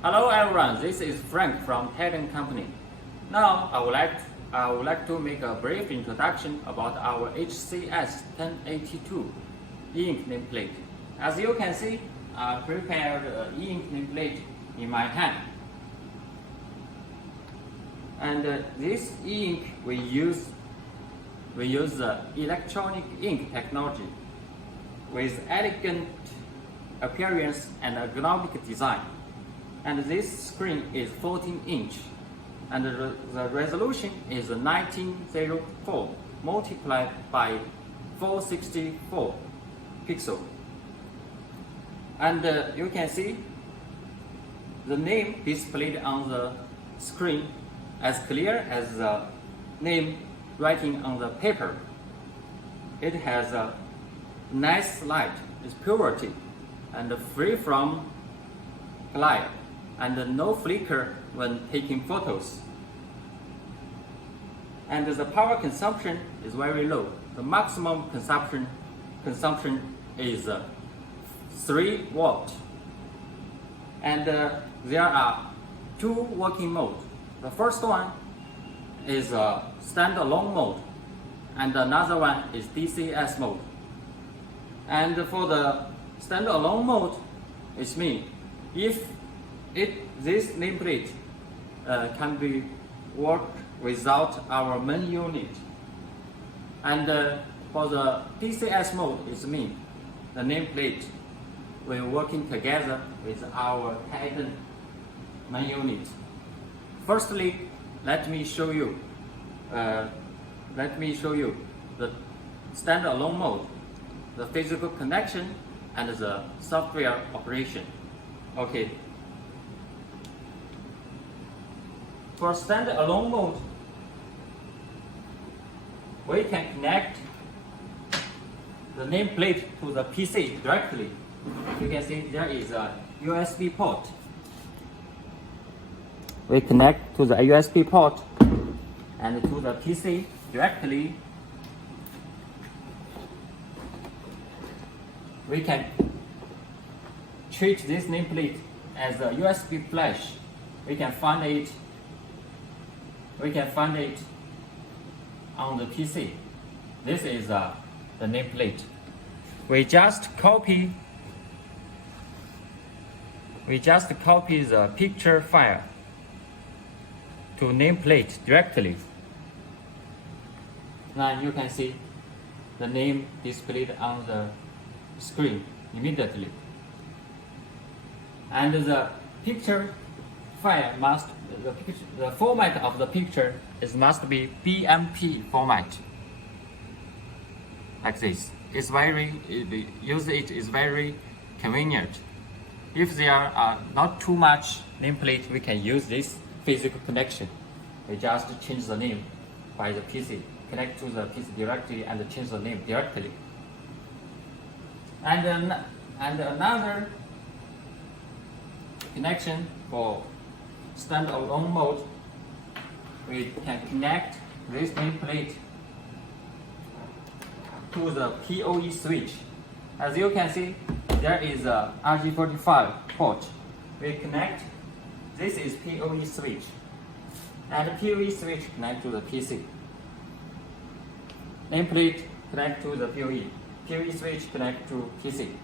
Hello everyone, this is Frank from Titan Company. Now I would like to make a brief introduction about our HCS 1082 e-ink nameplate. As you can see, I prepared e-ink nameplate in my hand. And this e-ink we use the electronic ink technology with elegant appearance and ergonomic design. And this screen is 14-inch, and the resolution is 1904 multiplied by 464 pixel. And you can see the name displayed on the screen as clear as the name writing on the paper. It has a nice light, it's purity, and free from glare, and no flicker when taking photos. And the power consumption is very low. The maximum consumption is 3 watt. And there are 2 working modes. The first one is standalone mode, and another one is DCS mode. And for the standalone mode, it means if this nameplate can be worked without our main unit. And for the DCS mode, it means the nameplate will working together with our Titan main unit. Firstly, let me show you the standalone mode, the physical connection, and the software operation. Okay. For standalone mode, we can connect the nameplate to the PC directly. You can see there is a USB port. We connect to the USB port and to the PC directly. We can treat this nameplate as a USB flash. We can find it on the PC. This is the nameplate. We just copy the picture file to nameplate directly. Now you can see the name displayed on the screen immediately. And the picture file the format of the picture must be BMP format, like this. It's use it is very convenient. If there are not too much nameplate, we can use this physical connection. We just change the name by the PC, connect to the PC directly, and change the name directly. And another connection for standalone mode, we can connect this nameplate to the PoE switch. As you can see, there is a RJ45 port. We connect, this is PoE switch, and the PoE switch connect to the PC. Nameplate connect to the PoE. PoE switch connect to PC.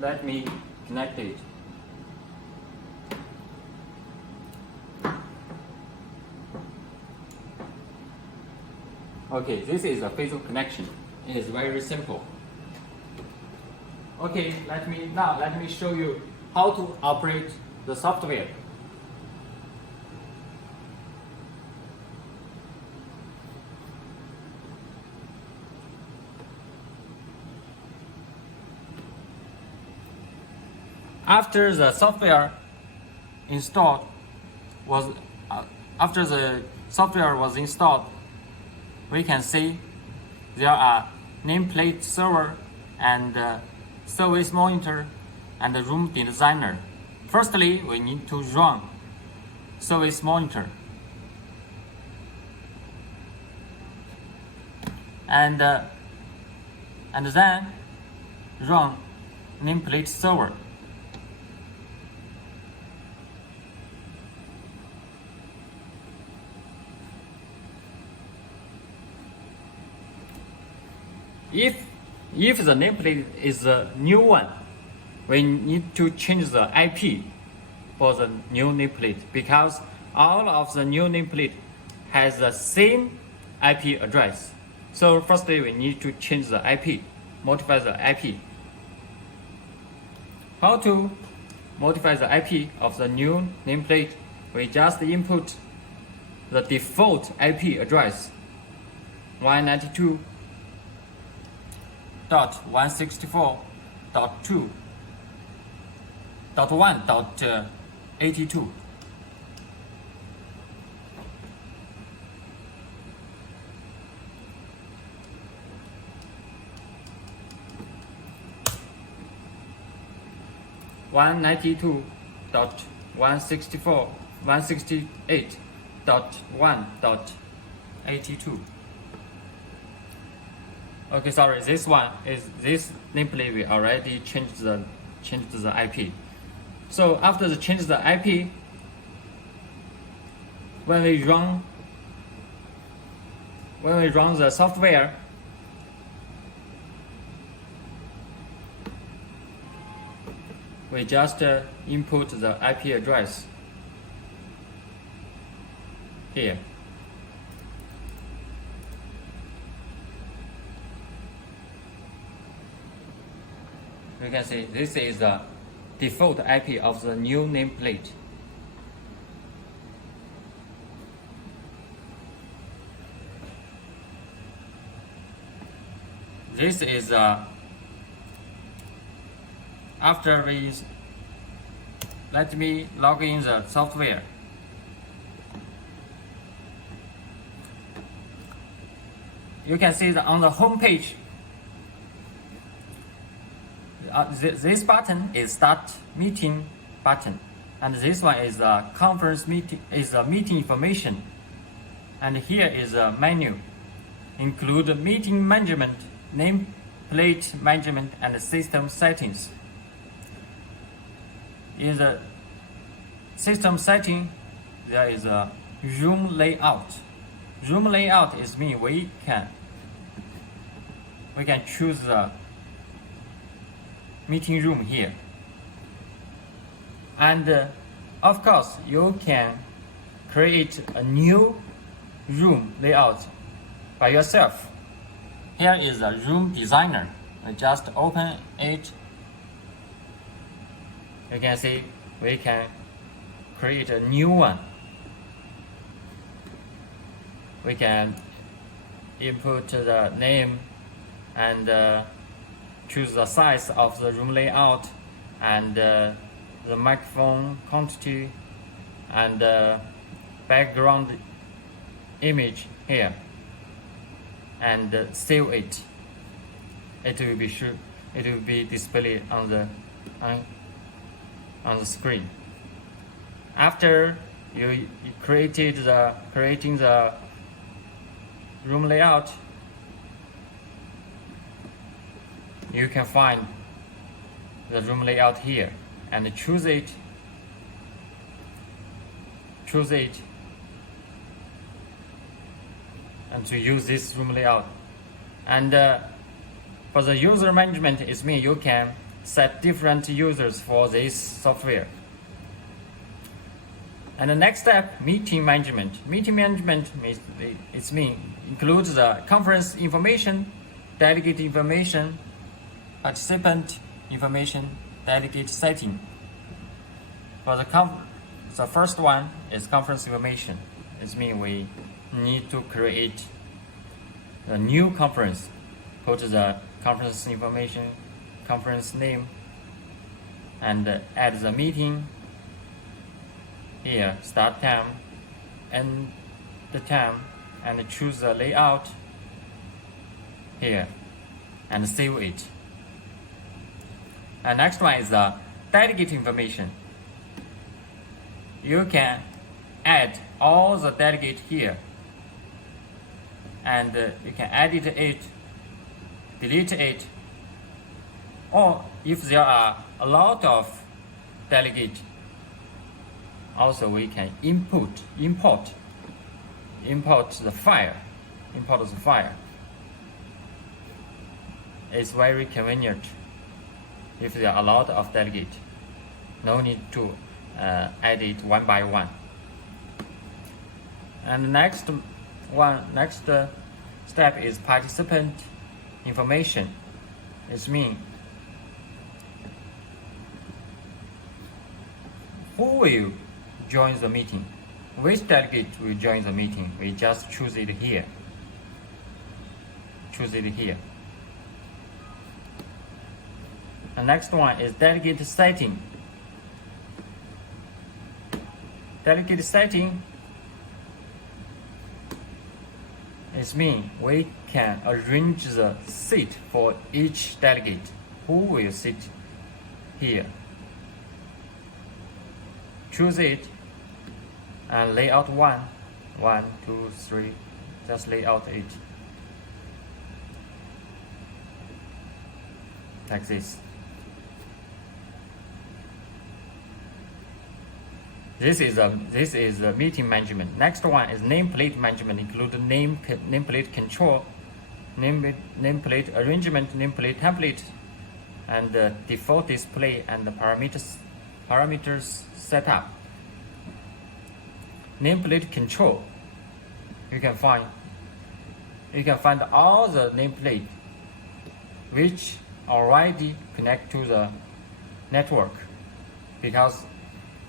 Let me connect it. Okay, this is a physical connection. It is very simple. Okay, let me show you how to operate the software. After the software was installed, we can see there are nameplate server and service monitor and the room designer. Firstly, we need to run service monitor. and then run nameplate server. If the nameplate is a new one, we need to change the IP for the new nameplate because all of the new nameplate has the same IP address. So firstly, we need to change the IP, modify the IP. How to modify the IP of the new nameplate? We just input the default IP address 192.164.2.1.82. One 192.168.1.82. Okay, sorry. This nameplate we already changed the IP. So after the change the IP, when we run the software, we just input the IP address here. You can see this is the default IP of the new nameplate. This is after we let me log in the software. You can see that on the home page, this button is Start Meeting button, and this one is the conference meeting, is the meeting information, and here is a menu, include meeting management, nameplate management, and system settings. In the system setting, there is a room layout. Room layout is mean we can choose the meeting room here, and of course you can create a new room layout by yourself. Here is a room designer. I just open it. You can see we can create a new one. We can input the name and choose the size of the room layout and the microphone quantity and background image here, and save it. It will be displayed on the screen. After you creating the room layout, you can find the room layout here and choose it and to use this room layout. And for the user management, it means you can set different users for this software. And the next step, meeting management. Meeting management includes the conference information, delegate information, participant information, delegate setting. For the first one is conference information. It means we need to create a new conference. Go to the conference information, conference name, and add the meeting. Here, start time, end the time, and choose the layout here, and save it. And next one is the delegate information. You can add all the delegate here. and you can edit it, delete it, or if there are a lot of delegates, also we can import the file. It's very convenient if there are a lot of delegates. No need to edit one by one. And next step is participant information. It means who will join the meeting, which delegate will join the meeting. We just choose it here. The next one is delegate setting. Delegate setting it means we can arrange the seat for each delegate. Who will sit here? Choose it and layout 1, 2, 3. Just layout it like this. This is a meeting management. Next one is nameplate management, include nameplate control, nameplate arrangement, nameplate template, and default display and the parameters setup. Nameplate control. You can find all the nameplate which already connect to the network, because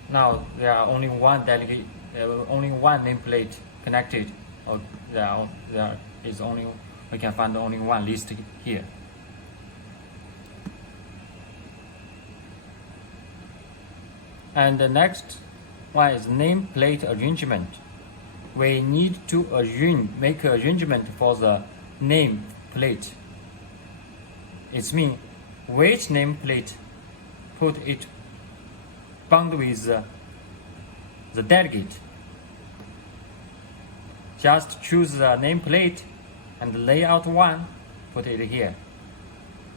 now there are only one delegate, only one nameplate connected, or there is only, we can find only one list here. And the next one is nameplate arrangement. We need to make an arrangement for the nameplate. It means which nameplate put it bound with the delegate. Just choose the nameplate and layout 1, put it here,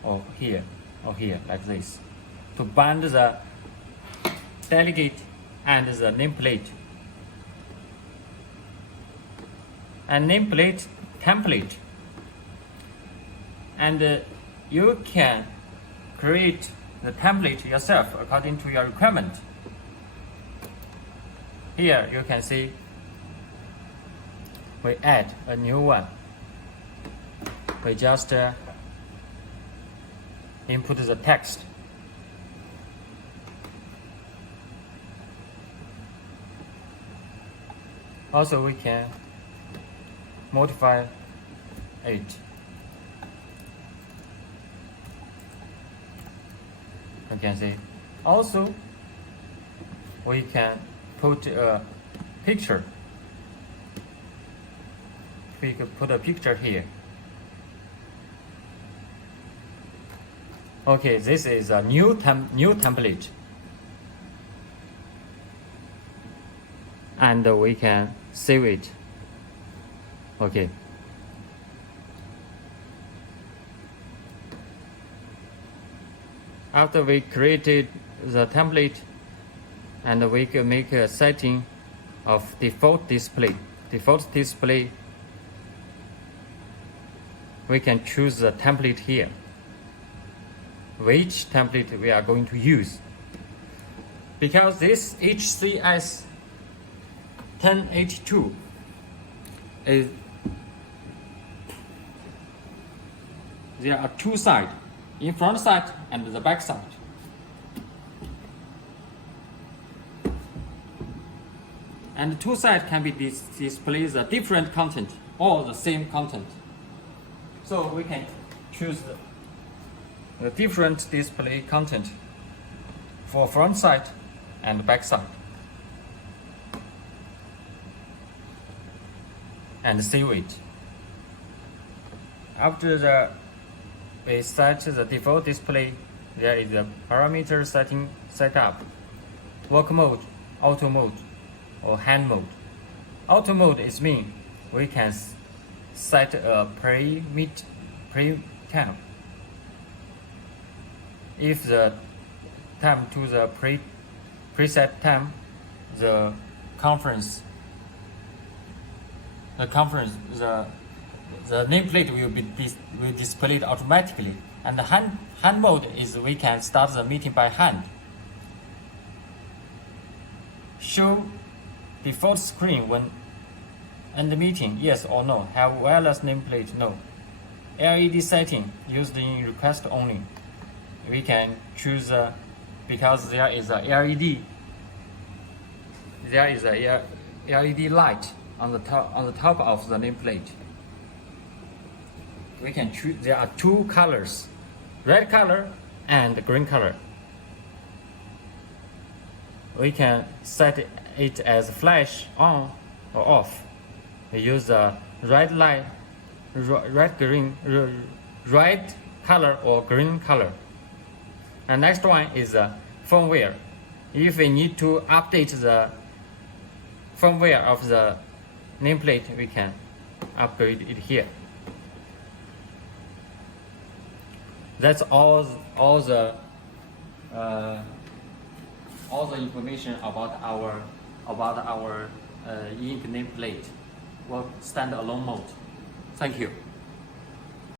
or here, like this, to bind the delegate and the nameplate. And nameplate template. And you can create the template yourself according to your requirement. Here you can see we add a new one. We just input the text. Also we can modify it. You can see. Also, we can put a picture. We could put a picture here. Okay, this is a new template, and we can save it. Okay. After we created the template, and we can make a setting of default display. We can choose the template here. Which template we are going to use? Because this HCS 1082 is, there are two sides, in front side and the back side. And the two sides can be display the different content or the same content. So we can choose the different display content for front side and back side, and save it. After we set the default display, there is a parameter setting setup. Work mode, auto mode, or hand mode. Auto mode is mean we can set a pre-time. If the time to the preset time, the nameplate will be displayed automatically. And the hand mode is we can start the meeting by hand. Show default screen when end the meeting, yes or no. Have wireless nameplate, no. LED setting used in request only. We can choose because there is a LED. There is a LED light on the top of the nameplate. We can choose. There are two colors, red color and green color. We can set it as flash on or off. We use the red light, red color or green color. And next one is firmware. If we need to update the firmware of the nameplate, we can upgrade it here. That's all the information about our E-Ink nameplate or standalone mode. Thank you.